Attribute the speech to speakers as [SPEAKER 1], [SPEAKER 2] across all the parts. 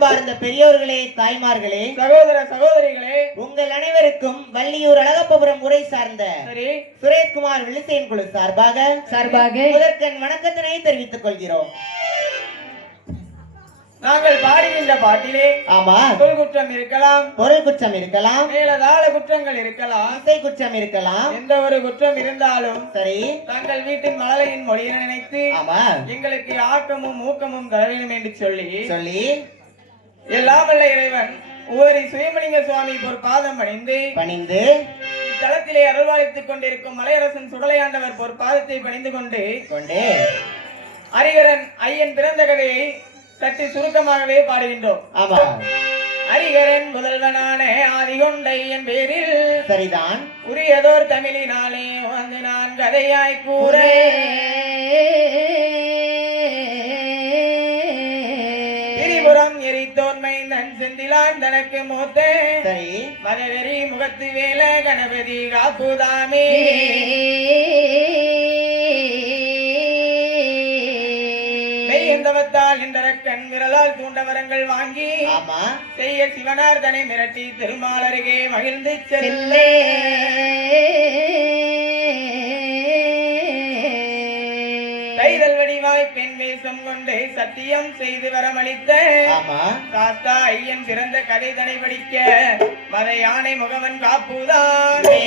[SPEAKER 1] அன்பார்ந்த பெரியோர்களே தாய்மார்களே
[SPEAKER 2] சகோதர சகோதரிகளே
[SPEAKER 1] உங்கள் அனைவருக்கும் வள்ளியூர் அழகப்பபுரம் உரை சார்ந்த
[SPEAKER 2] சரி.
[SPEAKER 1] சுரேஷ்குமார் வில்லிசேன் குழு சார்பாக
[SPEAKER 3] சார்பாக
[SPEAKER 1] முதற்கண் வணக்கத்தினை தெரிவித்துக் கொள்கிறோம்.
[SPEAKER 2] நாங்கள் பாடுகின்ற பாட்டிலே
[SPEAKER 1] ஆமா.
[SPEAKER 2] சொல் குற்றம் இருக்கலாம்
[SPEAKER 1] பொருள் குற்றம் இருக்கலாம்
[SPEAKER 2] மேலதாள குற்றங்கள் இருக்கலாம்
[SPEAKER 1] இசை குற்றம் இருக்கலாம்.
[SPEAKER 2] எந்த ஒரு குற்றம் இருந்தாலும்
[SPEAKER 1] சரி.
[SPEAKER 2] தங்கள் வீட்டின் மழலையின் மொழியை நினைத்து
[SPEAKER 1] ஆமா.
[SPEAKER 2] எங்களுக்கு ஆக்கமும் ஊக்கமும் தர வேண்டும் என்று சொல்லி
[SPEAKER 1] சொல்லி
[SPEAKER 2] எல்லாம் வல்ல இறைவன் ஒவ்வொரு சுயமலிங்க சுவாமி ஒரு பாதம் பணிந்து
[SPEAKER 1] பணிந்து
[SPEAKER 2] இத்தலத்திலே அருள்வாய்த்துக் கொண்டிருக்கும் மலையரசன் சுடலையாண்டவர் ஒரு பாதத்தை பணிந்து கொண்டு
[SPEAKER 1] கொண்டு
[SPEAKER 2] ஹரிகரன் ஐயன் பிறந்த கதையை சற்று சுருக்கமாகவே பாடுகின்றோம்.
[SPEAKER 1] ஆமா.
[SPEAKER 2] ஹரிகரன் முதல்வனான ஆதிகொண்டை என் பேரில்
[SPEAKER 1] சரிதான்.
[SPEAKER 2] உரியதோர் தமிழினாலே வந்து நான் கதையாய் கூறே செந்திலான் தனக்கு மூத்த.
[SPEAKER 1] சரி.
[SPEAKER 2] மதவெறி முகத்து வேல கணபதி காப்புதாமே. மெய்யந்தவத்தால் என்றரக்கண் விரலால் தூண்ட வரங்கள் வாங்கி.
[SPEAKER 1] ஆமா.
[SPEAKER 2] செய்ய சிவனார் தனை மிரட்டி திருமால் அருகே மகிழ்ந்து செல்ல. கைதல் வடிவாய் பெண் வேஷம் கொண்டு சத்தியம் செய்து வரமளித்த தாத்தா ஐயன் பிறந்த கதை தனை படிக்க மத யானை முகவன் காப்புதானே.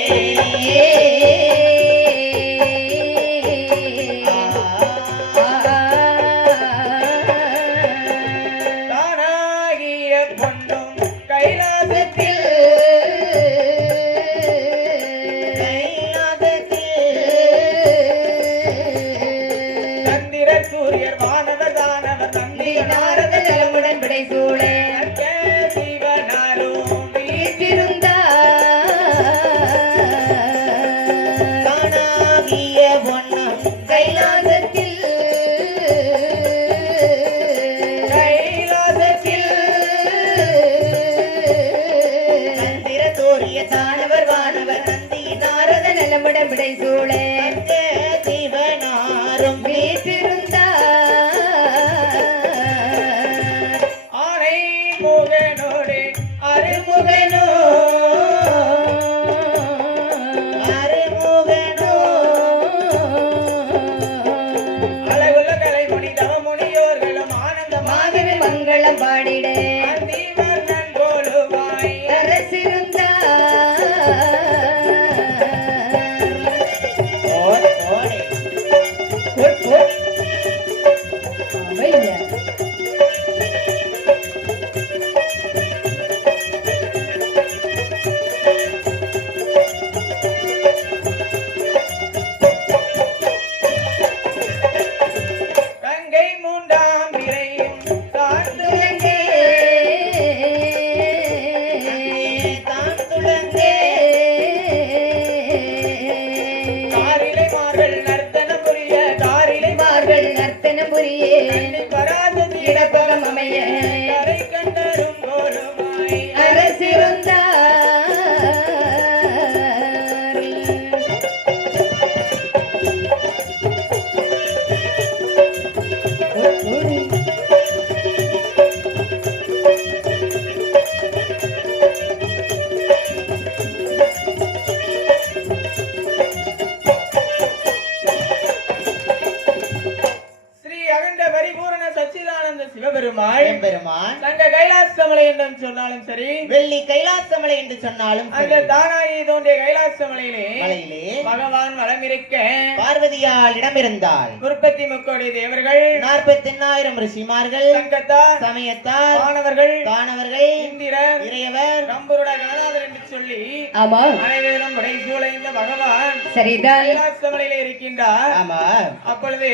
[SPEAKER 1] என்று சொன்னாலும்.
[SPEAKER 2] அந்த தானாகி தோன்றிய கைலாசமலையிலே
[SPEAKER 1] மலையிலே
[SPEAKER 2] பகவான் வளமிருக்க
[SPEAKER 1] பார்வதியால் இடமிருந்தாள்
[SPEAKER 2] முற்பத்தி முக்கோடி தேவர்கள்
[SPEAKER 1] நாற்பத்தி எண்ணாயிரம் ரிஷிமார்கள்
[SPEAKER 2] சங்கத்தார்
[SPEAKER 1] சமயத்தார்
[SPEAKER 2] மாணவர்கள்
[SPEAKER 1] தானவர்கள்
[SPEAKER 2] இந்திரர்
[SPEAKER 1] இறையவர்.
[SPEAKER 2] கம்பருட கணநாதர் என்று சொல்லி
[SPEAKER 3] ஆமா.
[SPEAKER 2] அனைவரும் உடை சூழைந்த பகவான்
[SPEAKER 3] சரிதான்.
[SPEAKER 2] கைலாசமலையிலே இருக்கின்றார்.
[SPEAKER 1] ஆமா.
[SPEAKER 2] அப்பொழுது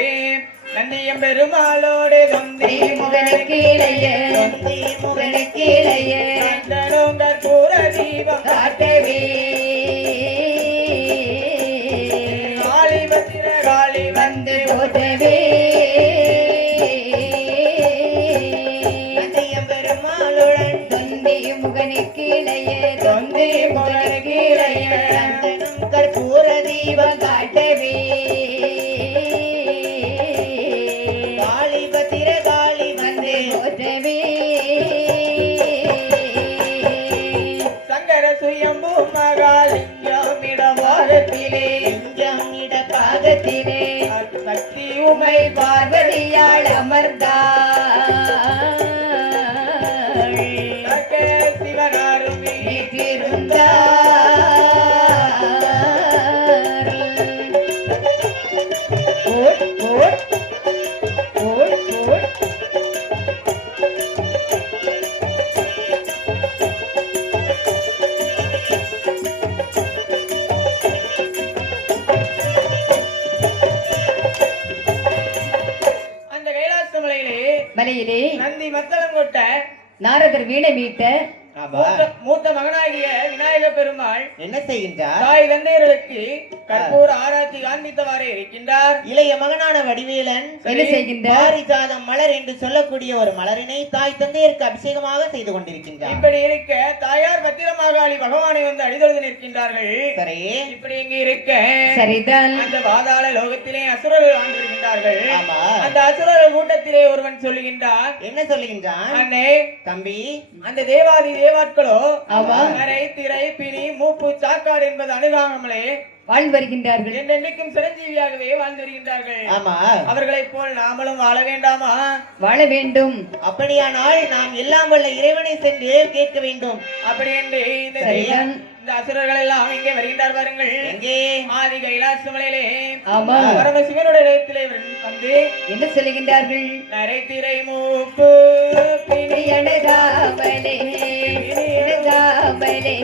[SPEAKER 2] நந்தியம் பெருமாளோடு தொந்தி
[SPEAKER 3] முகனுக்கு இளைய
[SPEAKER 1] தொந்தி முகனுக்கு
[SPEAKER 3] முகனுக்கு இளைய
[SPEAKER 2] கண்டனோங்கர் பூர தீபம்
[SPEAKER 3] காட்டவே.
[SPEAKER 2] காளி பத்திர காளி
[SPEAKER 3] வந்து போற்றவே. மலையிலே
[SPEAKER 2] சக்தி உமை
[SPEAKER 3] பார்வதியாள் அமர்ந்தாள்.
[SPEAKER 2] சிவனாருமே. அந்த மலையிலே நந்தி மத்தளம் கொட்ட
[SPEAKER 3] நாரதர் வீணை மீட்ட
[SPEAKER 2] மூத்த மூத்த மகனாகிய விநாயக பெருமாள்
[SPEAKER 1] என்ன செய்கின்றார்?
[SPEAKER 2] தாய் தந்தையர்களுக்கு கற்பூர ஆராய்ச்சி காண்பித்தவாறே இருக்கின்றார்.
[SPEAKER 1] இளைய மகனான வடிவேலன்
[SPEAKER 3] என்ன செய்கின்றார்?
[SPEAKER 1] பாரிஜாதம் மலர் என்று சொல்லக்கூடிய ஒரு மலரினை தாய் தந்தையருக்கு அபிஷேகமாக செய்து கொண்டிருக்கின்றார்.
[SPEAKER 2] இப்படி இருக்க தாயார் பத்திரமாகாளி பகவானை வந்து அடிதொழுது நிற்கின்றார்கள்.
[SPEAKER 1] சரி.
[SPEAKER 2] இப்படி இங்க இருக்க
[SPEAKER 3] சரிதான்
[SPEAKER 2] அந்த பாதாள லோகத்திலே அசுரர்கள் வாழ்ந்திருக்கின்றார்கள்.
[SPEAKER 1] ஆமா.
[SPEAKER 2] அந்த அசுரர்கள் கூட்டத்திலே ஒருவன் சொல்லுகின்றார்
[SPEAKER 1] என்ன சொல்லுகின்றான்?
[SPEAKER 2] அண்ணே
[SPEAKER 1] தம்பி.
[SPEAKER 2] அந்த தேவாதி தேவாட்களோ
[SPEAKER 3] ஆமா.
[SPEAKER 2] நரை திரை பிணி மூப்பு சாக்காடு என்பது அணுகாமலே
[SPEAKER 3] வாழ்ந்து வருகின்றார்கள்.
[SPEAKER 2] என்றென்றைக்கும் சிரஞ்சீவியாகவே வாழ்ந்து வருகின்றார்கள்
[SPEAKER 1] ஆமா.
[SPEAKER 2] அவர்களைப் போல் நாமளும் வாழ வேண்டாமா?
[SPEAKER 3] வாழ வேண்டும்.
[SPEAKER 1] அப்படியானால் நாம் எல்லாம் வல்ல இறைவனை சென்று கேட்க வேண்டும்.
[SPEAKER 2] அப்படி என்று இந்த
[SPEAKER 3] சரிதான்.
[SPEAKER 2] இந்த அசுரர்கள் எல்லாம் இங்கே வருகின்றார் பாருங்கள்.
[SPEAKER 1] எங்கே?
[SPEAKER 2] ஆதி கைலாச மலையிலே
[SPEAKER 3] ஆமா.
[SPEAKER 2] பரமசிவனுடைய இடத்திலே வந்து
[SPEAKER 3] என்ன சொல்லுகின்றார்கள்?
[SPEAKER 2] நரை திரை மூப்பு பிணி.
[SPEAKER 3] அணுகாமலே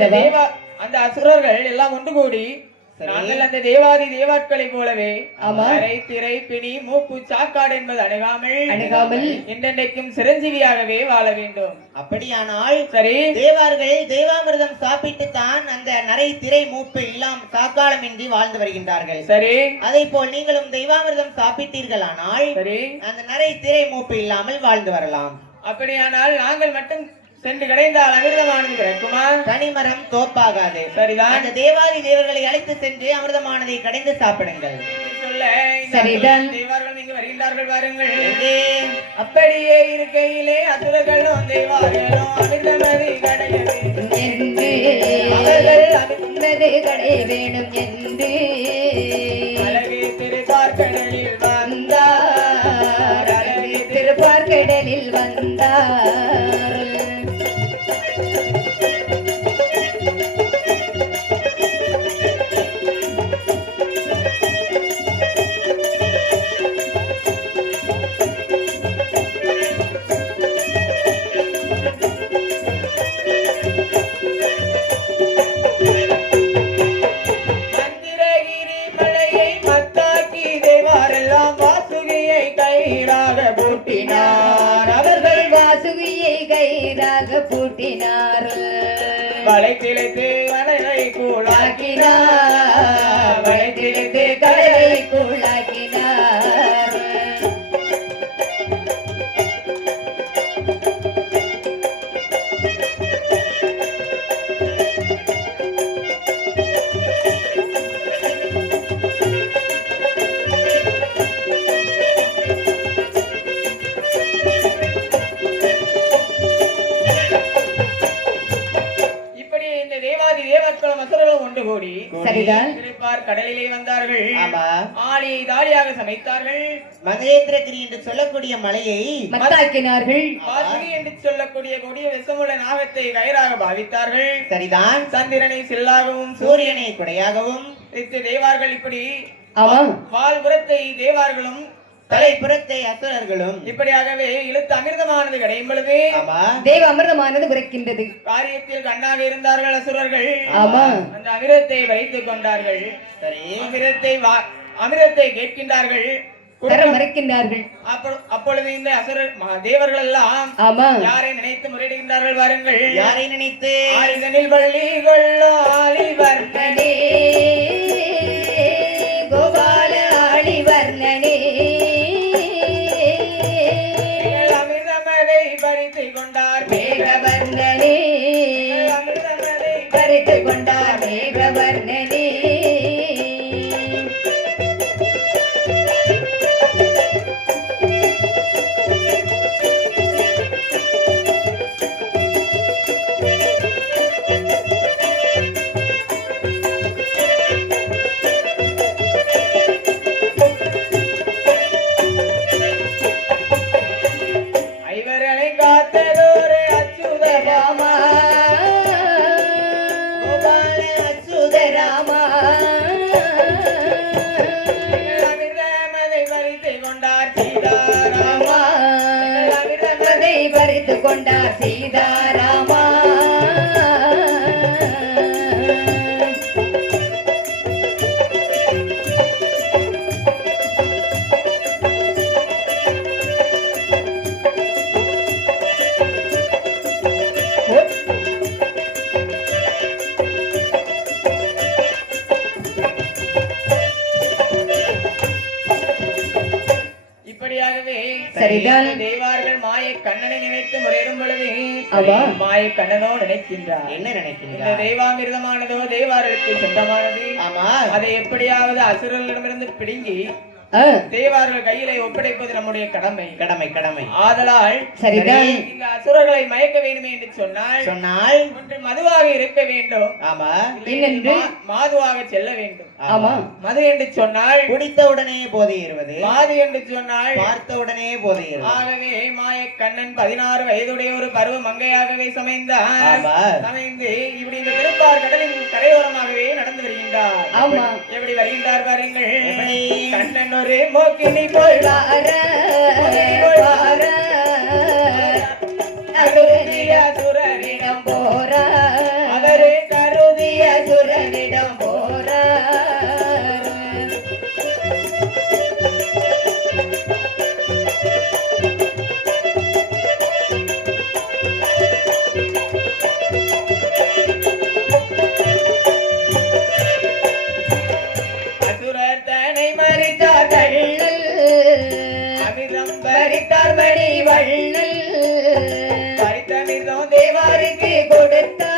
[SPEAKER 2] அந்த
[SPEAKER 3] ஆண்டவா.
[SPEAKER 2] தேவா அந்த அசுரர்கள் எல்லாம் ஒன்று கூடி. நாங்கள் அந்த தேவாதி தேவாட்களைப் போலவே. அரை திரை பிணி மூப்பு சாக்காடு என்பது அணுகாமல்
[SPEAKER 3] அணுகாமல்
[SPEAKER 2] என்றென்றைக்கும் சிரஞ்சீவியாகவே வாழ வேண்டும்
[SPEAKER 1] அப்படியானால்
[SPEAKER 2] சரி
[SPEAKER 1] தேவார்கள் தேவாமிர்தம் சாப்பிட்டு தான் அந்த நரை திரை மூப்பு இல்லாம் சாக்காளமின்றி வாழ்ந்து வருகின்றார்கள்
[SPEAKER 2] சரி
[SPEAKER 1] அதை போல் நீங்களும் தெய்வாமிர்தம் சாப்பிட்டீர்களானால்
[SPEAKER 2] சரி
[SPEAKER 1] அந்த நரை திரை மூப்பு இல்லாமல் வாழ்ந்து வரலாம்
[SPEAKER 2] அப்படியானால் நாங்கள் மட்டும் சென்று கிடைந்தால் அமிர்தமானது கிடைக்குமா?
[SPEAKER 1] தனிமரம் தோப்பாகாது.
[SPEAKER 2] சரிதான்.
[SPEAKER 1] அந்த தேவாதி தேவர்களை அழைத்து சென்று அமிர்தமானதை கடைந்து சாப்பிடுங்கள்.
[SPEAKER 3] சரிதான்.
[SPEAKER 2] தேவார்கள் இங்கு வருகின்றார்கள் பாருங்கள்.
[SPEAKER 1] எங்கே?
[SPEAKER 2] அப்படியே இருக்கையிலே அசுரர்களும் தெய்வார்களும் அமிர்தமதி கடையவே
[SPEAKER 3] என்று
[SPEAKER 2] அவர்கள்
[SPEAKER 3] என்று.
[SPEAKER 2] அழகே கூடி
[SPEAKER 3] சரிதான்.
[SPEAKER 2] கடலிலே வந்தார்கள்.
[SPEAKER 1] ஆமா
[SPEAKER 2] ஆளி தாலியாக சமைத்தார்கள்.
[SPEAKER 1] மகேந்திரகிரி என்று சொல்லக்கூடிய மலையை
[SPEAKER 3] மத்தாக்கினார்கள்.
[SPEAKER 2] வாசுகி என்று சொல்லக்கூடிய கொடிய விஷமுள்ள நாகத்தை கயிறாக பாவித்தார்கள்.
[SPEAKER 1] சரிதான்.
[SPEAKER 2] சந்திரனை சில்லாகவும்
[SPEAKER 1] சூரியனை குடையாகவும்
[SPEAKER 2] தேவார்கள் இப்படி
[SPEAKER 3] ஆமாம்.
[SPEAKER 2] வாழ்புறத்தை
[SPEAKER 1] தலைப்புறத்தை அசுரர்களும்
[SPEAKER 2] இப்படியாகவே இழுத்து அமிர்தமானது கிடையும் பொழுது
[SPEAKER 1] ஆமா.
[SPEAKER 3] தேவ அமிர்தமானது உரைக்கின்றது
[SPEAKER 2] காரியத்தில் கண்ணாக இருந்தார்கள் அசுரர்கள்.
[SPEAKER 3] ஆமா.
[SPEAKER 2] அந்த அமிர்தத்தை வைத்துக் கொண்டார்கள்.
[SPEAKER 1] சரி.
[SPEAKER 2] அமிர்தத்தை வா- அமிர்தத்தை கேட்கின்றார்கள்.
[SPEAKER 3] தர மறைக்கின்றார்கள்.
[SPEAKER 2] அப்பொ- அப்பொழுது இந்த அசுரர் ம- தேவர்கள் எல்லாம்
[SPEAKER 3] ஆமா.
[SPEAKER 2] யாரை நினைத்து முறையிடுகின்றார்கள் வாருங்கள்
[SPEAKER 1] யாரை நினைத்து?
[SPEAKER 2] ஆளிதனில் பள்ளி கொள்ளோ ஆலிவர்
[SPEAKER 3] வர்ணனே சரிதான்.
[SPEAKER 2] தேவார்கள் மாய கண்ணனை நினைத்து முறையிடும் பொழுது
[SPEAKER 3] ஆமா.
[SPEAKER 2] மாய கண்ணனோ நினைக்கின்றார்
[SPEAKER 1] என்ன
[SPEAKER 2] இந்த
[SPEAKER 1] நினைக்கின்றார்
[SPEAKER 2] தெய்வாமிர்தமானதோ தேவார்களுக்கு சொந்தமானது
[SPEAKER 1] ஆமா
[SPEAKER 2] அதை எப்படியாவது அசுரர்களிடமிருந்து பிடுங்கி தேவார்கள் கையிலே ஒப்படைப்பது நம்முடைய கடமை.
[SPEAKER 1] கடமை கடமை.
[SPEAKER 2] ஆதலால்
[SPEAKER 3] சரிதான்.
[SPEAKER 2] இந்த அசுரர்களை மயக்க வேண்டுமே என்று சொன்னால்
[SPEAKER 1] சொன்னால்
[SPEAKER 2] ஒன்று மதுவாக இருக்க வேண்டும்.
[SPEAKER 1] ஆமா.
[SPEAKER 2] இல்லையெனில் மா- மாதுவாக செல்ல வேண்டும்.
[SPEAKER 3] ஆமா.
[SPEAKER 2] மது என்று சொன்னால்
[SPEAKER 1] குடித்த உடனே போதை ஏறுவது
[SPEAKER 2] மாது என்று சொன்னால்
[SPEAKER 1] பார்த்த உடனே போதை ஏறுவது
[SPEAKER 2] ஆகவே மாய கண்ணன் பதினாறு வயதுடைய ஒரு பருவ மங்கையாகவே சமைந்தார்
[SPEAKER 1] ஆமா.
[SPEAKER 2] சமைந்து இப்படி இந்த திருப்பார் கடலின் கரையோரமாகவே நடந்து வருகின்றார்
[SPEAKER 3] ஆமா.
[SPEAKER 2] எப்படி வருகின்றார் பாருங்கள்? கண்ணன் ஒரு மோக்கினி போல்
[SPEAKER 3] வார.
[SPEAKER 2] దేవారికి కొడెత్త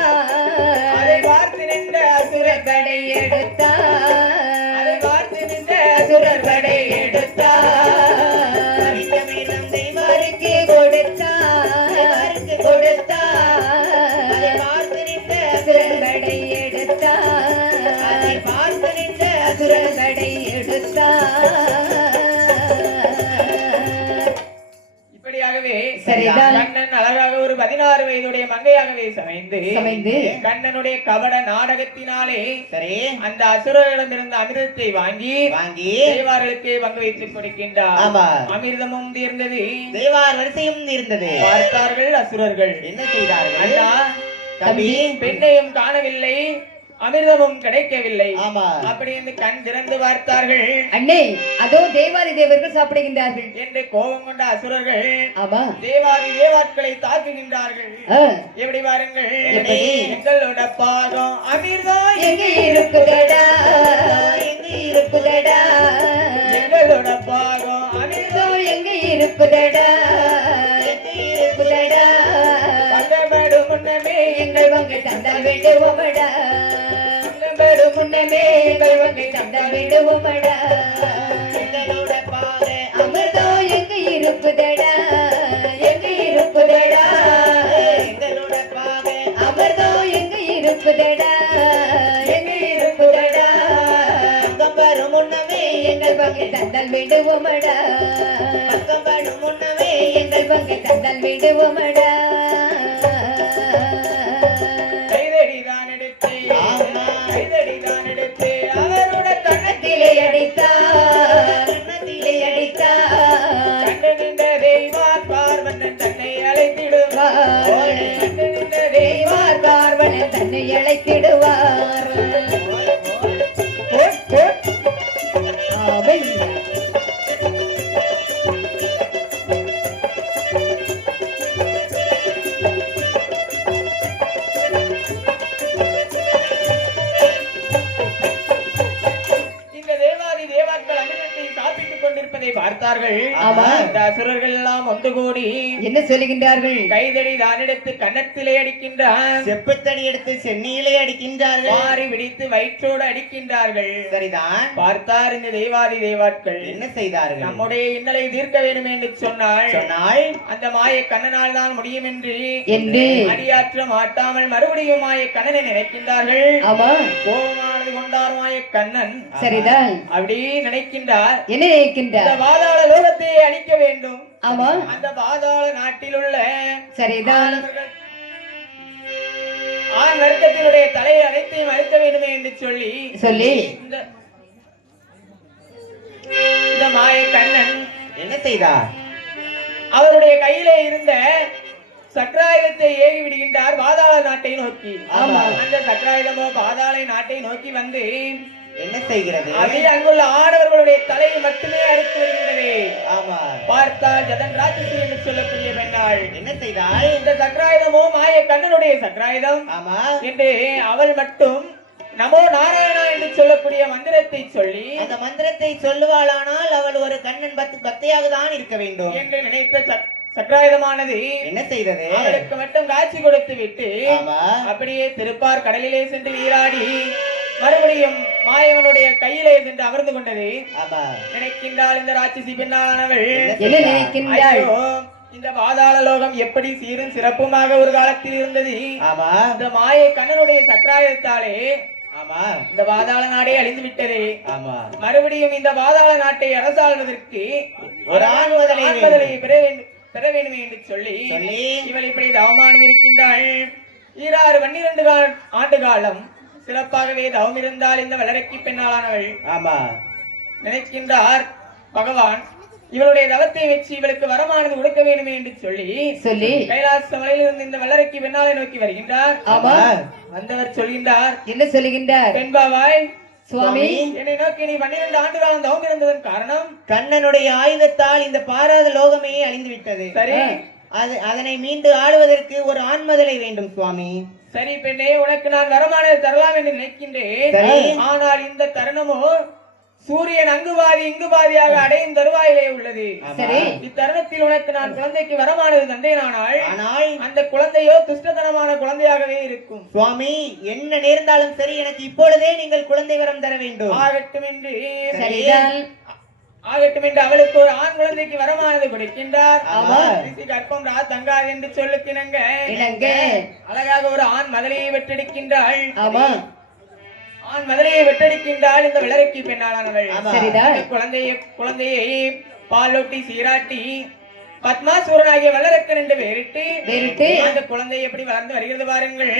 [SPEAKER 2] சமைந்து
[SPEAKER 3] சமைந்து
[SPEAKER 2] கண்ணனுடைய கபட நாடகத்தினாலே
[SPEAKER 1] சரி.
[SPEAKER 2] அந்த அசுரர்களிடமிருந்து அமிர்தத்தை வாங்கி
[SPEAKER 1] வாங்கி
[SPEAKER 2] தேவார்களுக்கு பங்கு வைத்துக் கொடுக்கின்றார். அமிர்தமும் தீர்ந்தது.
[SPEAKER 1] தேவார் வரிசையும் இருந்தது
[SPEAKER 2] பார்த்தார்கள் அசுரர்கள்.
[SPEAKER 1] என்ன செய்தார்கள்?
[SPEAKER 2] அண்ணா
[SPEAKER 1] தம்பி
[SPEAKER 2] பெண்ணையும் காணவில்லை. அமிர்தமும் கிடைக்கவில்லை.
[SPEAKER 1] ஆமா.
[SPEAKER 2] அப்படி என்று கண் திறந்து பார்த்தார்கள்.
[SPEAKER 3] அண்ணே அதோ தேவாதி தேவர்கள் சாப்பிடுகின்றார்கள்.
[SPEAKER 2] என்று கோபம் கொண்ட அசுரர்கள்
[SPEAKER 3] ஆமா.
[SPEAKER 2] தேவாதி தேவாட்களை தாக்குகின்றார்கள். எப்படி பாருங்கள்? எங்களோட பாகம் அமிர்தம்.
[SPEAKER 3] எங்க இருக்குதடா? எங்க இருக்குதடா?
[SPEAKER 2] எங்களோட பாகம் அமிர்தம்.
[SPEAKER 3] எங்க இருக்குதடா? எங்க இருக்குதடா?
[SPEAKER 2] முன்னமே
[SPEAKER 3] எங்கள் வங்கை தந்தால் விடுவோமடா? பங்கமேடு முன்னமே தந்தால் விடுவோமடா. அமிர்தம் எங்க இருக்குதடா எங்க
[SPEAKER 1] பாதை
[SPEAKER 3] அமிர்தம் எங்க இருக்குதடா எங்க இருக்குதடா
[SPEAKER 1] பக்கம் முன்னமே
[SPEAKER 3] எங்கள் வங்கை தந்தால் விடுவோமடா.
[SPEAKER 1] பக்கம் முன்னமே
[SPEAKER 3] எங்கள் பங்கை தந்தால் விடுவோமடா.
[SPEAKER 2] Hey! ஒன்று கூடி
[SPEAKER 3] என்ன சொல்லுகின்றார்கள்?
[SPEAKER 2] கைதடி தான் எடுத்து கன்னத்திலே அடிக்கின்றான்.
[SPEAKER 1] செப்புத்தடி எடுத்து சென்னியிலே அடிக்கின்றார்கள்.
[SPEAKER 2] மாறி விடித்து வயிற்றோடு அடிக்கின்றார்கள்.
[SPEAKER 1] சரிதான்.
[SPEAKER 2] பார்த்தார் இந்த தெய்வாதி தேவாட்கள்
[SPEAKER 1] என்ன செய்தார்கள்?
[SPEAKER 2] நம்முடைய இன்னலை தீர்க்க வேண்டும் என்று சொன்னாள்.
[SPEAKER 1] சொன்னால்
[SPEAKER 2] அந்த மாய கண்ணனால் தான் முடியும் என்று.
[SPEAKER 3] என்று
[SPEAKER 2] அடியாற்ற மாட்டாமல் மறுபடியும் மாய கண்ணனை நினைக்கின்றார்கள்.
[SPEAKER 3] ஆமா.
[SPEAKER 2] கோபமானது கொண்டார் மாய கண்ணன்.
[SPEAKER 3] சரிதான்.
[SPEAKER 2] அப்படி நினைக்கின்றார்.
[SPEAKER 3] என்ன
[SPEAKER 2] இந்த
[SPEAKER 3] நினைக்கின்றார்
[SPEAKER 2] பாதாள லோகத்தை அழிக்க வேண்டும்.
[SPEAKER 3] ஆமா.
[SPEAKER 2] அந்த பாதாள நாட்டில் உள்ள
[SPEAKER 3] சரிதான்
[SPEAKER 2] ஆண் வர்க்கத்தினுடைய தலையை அனைத்தையும் அழிக்க வேண்டுமே என்று சொல்லி
[SPEAKER 3] சொல்லி.
[SPEAKER 2] இந்த மாய கண்ணன்
[SPEAKER 1] என்ன செய்தார்?
[SPEAKER 2] அவருடைய கையிலே இருந்த சக்கராயுதத்தை ஏவி விடுகின்றார் பாதாள நாட்டை நோக்கி. அந்த சக்கராயுதமோ பாதாள நாட்டை நோக்கி வந்து
[SPEAKER 1] என்ன செய்கிறது?
[SPEAKER 2] அப்படியே அங்குள்ள ஆடவர்களுடைய தலையை மட்டுமே அறுத்து வருகின்றது
[SPEAKER 1] ஆமா.
[SPEAKER 2] பார்த்தால் ஜதன் ராட்சசி என்று சொல்லக்கூடிய பெண்ணாள்.
[SPEAKER 1] என்ன செய்தாள்?
[SPEAKER 2] இந்த சக்கராயுதமோ மாய கண்ணனுடைய சக்கராயுதம்
[SPEAKER 1] ஆமா.
[SPEAKER 2] என்று அவள் மட்டும் நமோ நாராயணா என்று சொல்லக்கூடிய மந்திரத்தை சொல்லி
[SPEAKER 1] அந்த மந்திரத்தை சொல்லுவாளானால் அவள் ஒரு கண்ணன் பத்து பக்தையாக தான் இருக்க வேண்டும்.
[SPEAKER 2] என்று நினைத்த சக்கராயுதமானது
[SPEAKER 1] என்ன செய்தது?
[SPEAKER 2] அவளுக்கு மட்டும் காட்சி கொடுத்து விட்டு
[SPEAKER 1] ஆமா.
[SPEAKER 2] அப்படியே திருப்பார் கடலிலே சென்று நீராடி மறுபடியும் மாயவனுடைய கையிலே சென்று அமர்ந்து கொண்டது.
[SPEAKER 1] ஆமா.
[SPEAKER 2] நினைக்கின்றாள் இந்த ராட்சசி பெண்ணானவள் இந்த பாதாள லோகம் எப்படி சீரும் சிறப்புமாக ஒரு காலத்தில் இருந்தது?
[SPEAKER 1] ஆமா.
[SPEAKER 2] இந்த மாய கண்ணனுடைய சக்கராயத்தாலே
[SPEAKER 1] ஆமா.
[SPEAKER 2] இந்த பாதாள நாடே அழிந்து விட்டது.
[SPEAKER 1] ஆமா.
[SPEAKER 2] மறுபடியும் இந்த பாதாள நாட்டை அரசாள்வதற்கு
[SPEAKER 1] ஒரு ஆண் முதலை
[SPEAKER 2] பெற வேண்டும். பெற வேண்டுமே என்று சொல்லி
[SPEAKER 1] சொல்லி
[SPEAKER 2] இவள் இப்படி தவமானது இருக்கின்றாள். ஈராறு பன்னிரண்டு கால ஆண்டு காலம் சிறப்பாகவே தவம் இருந்தால் இந்த வளரக்கி பெண்ணாளானவள்.
[SPEAKER 1] ஆமா.
[SPEAKER 2] நினைக்கின்றார் பகவான் இவளுடைய தவத்தை வச்சு இவளுக்கு வரமானது கொடுக்க வேண்டுமே என்று சொல்லி
[SPEAKER 3] சொல்லி
[SPEAKER 2] கைலாச மலையிலிருந்து இந்த வளரக்கி பெண்ணாலை நோக்கி வருகின்றார்.
[SPEAKER 3] ஆமா.
[SPEAKER 2] வந்தவர் சொல்கின்றார்.
[SPEAKER 3] என்ன சொல்லுகின்றார்
[SPEAKER 2] பெண்பாவாய்
[SPEAKER 3] சுவாமி
[SPEAKER 2] என்னை நோக்கி நீ பன்னிரண்டு ஆண்டு காலம் தவம் இருந்ததன் காரணம்?
[SPEAKER 1] கண்ணனுடைய ஆயுதத்தால் இந்த பாராத லோகமே அழிந்து விட்டது
[SPEAKER 2] சரி
[SPEAKER 1] அது அதனை மீண்டு ஆளுவதற்கு ஒரு ஆண்மதலை வேண்டும் சுவாமி.
[SPEAKER 2] சரி பெண்ணே உனக்கு நான் வரமானது தரலாம் என்று நினைக்கின்றேன். ஆனால் இந்த தருணமோ சூரியன் அங்கு பாதி இங்கு பாதியாக அடையும் தருவாயிலே உள்ளது. இத்தருணத்தில் உனக்கு நான் குழந்தைக்கு வரமானது தந்தேனானால்
[SPEAKER 1] ஆனால்
[SPEAKER 2] அந்த குழந்தையோ துஷ்டத்தனமான குழந்தையாகவே இருக்கும்.
[SPEAKER 1] சுவாமி என்ன நேர்ந்தாலும் சரி எனக்கு இப்பொழுதே நீங்கள் குழந்தை வரம் தர வேண்டும்.
[SPEAKER 2] ஆகட்டும் என்று ஆகட்டும் என்று அவளுக்கு ஒரு ஆண் குழந்தைக்கு வரமானது கொடுக்கின்றார் கற்பம் ரா தங்காது என்று சொல்லுக்கினங்க அழகாக ஒரு ஆண் மதலையை வெட்டடிக்கின்றாள்.
[SPEAKER 3] ஆமா.
[SPEAKER 2] ஆண் மதலையை வெட்டடிக்கின்றாள் இந்த விளரக்கி பெண்ணாளானவள். குழந்தையை குழந்தையை பாலூட்டி சீராட்டி பத்மாசூரனாகிய வல்லரக்கன் என்று பெயரிட்டு
[SPEAKER 3] வேறிட்டு.
[SPEAKER 2] அந்த குழந்தை எப்படி வளர்ந்து வருகிறது பாருங்கள்.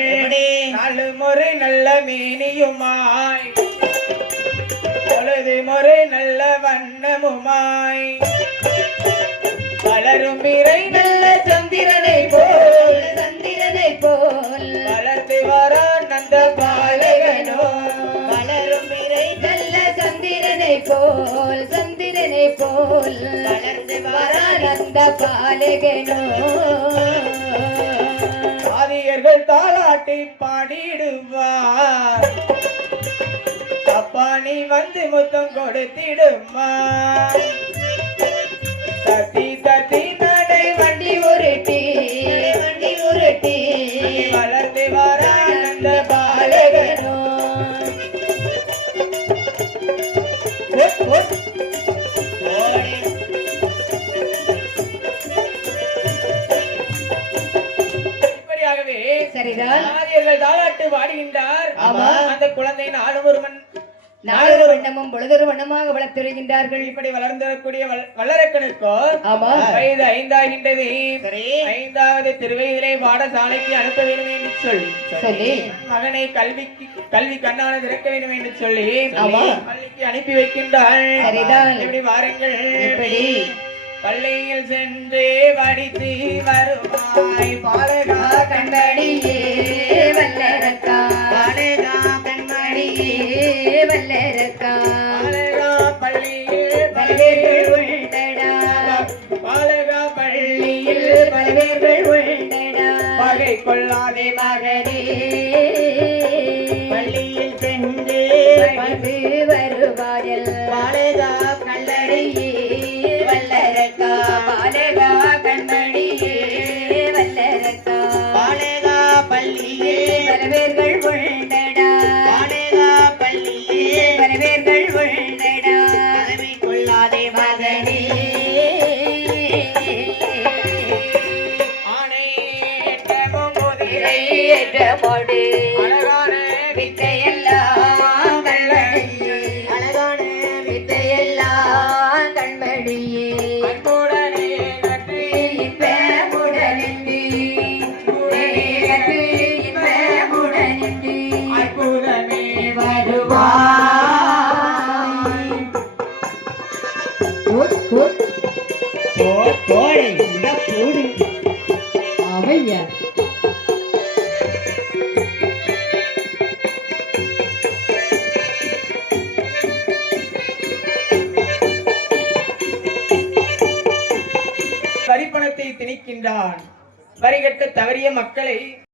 [SPEAKER 2] நாலு முறை நல்ல மேனியுமாய். பொழுது முறை நல்ல வண்ணமுமாய். வளரும் பிறை கலந்த பாலகனோ. ஆதியர்கள் தாளாட்டி பாடிடுவார். அப்பா நீ வந்து முத்தம் கொடுத்திடுமா? பாடுகின்றார். அந்த குழந்தை மண்
[SPEAKER 3] நாளொரு வண்ணமும் பொழுதொரு வண்ணமாக வளர்த்திருக்கின்றார்கள்.
[SPEAKER 2] இப்படி வளர்ந்து வரக்கூடிய
[SPEAKER 3] ஆமா.
[SPEAKER 2] வயது ஐந்தாகின்றது. ஐந்தாவது திருவயதிலே பாடசாலைக்கு அனுப்ப வேண்டும் என்று சொல்லி.
[SPEAKER 3] சொல்லி
[SPEAKER 2] மகனை கல்விக்கு கல்வி கண்ணான திறக்க வேண்டும் என்று சொல்லி. பள்ளிக்கு அனுப்பி வைக்கின்றாள். இப்படி வாருங்கள். பள்ளியில் சென்று படித்து வருவாய். பாலகா
[SPEAKER 3] கண்மணியே வல்லரக்கா.
[SPEAKER 1] பாலேகா கண்மணி
[SPEAKER 3] கண்மணியே வல்லரக்கா.
[SPEAKER 2] வரிப்பணத்தை வரிகட்ட தவறிய மக்களை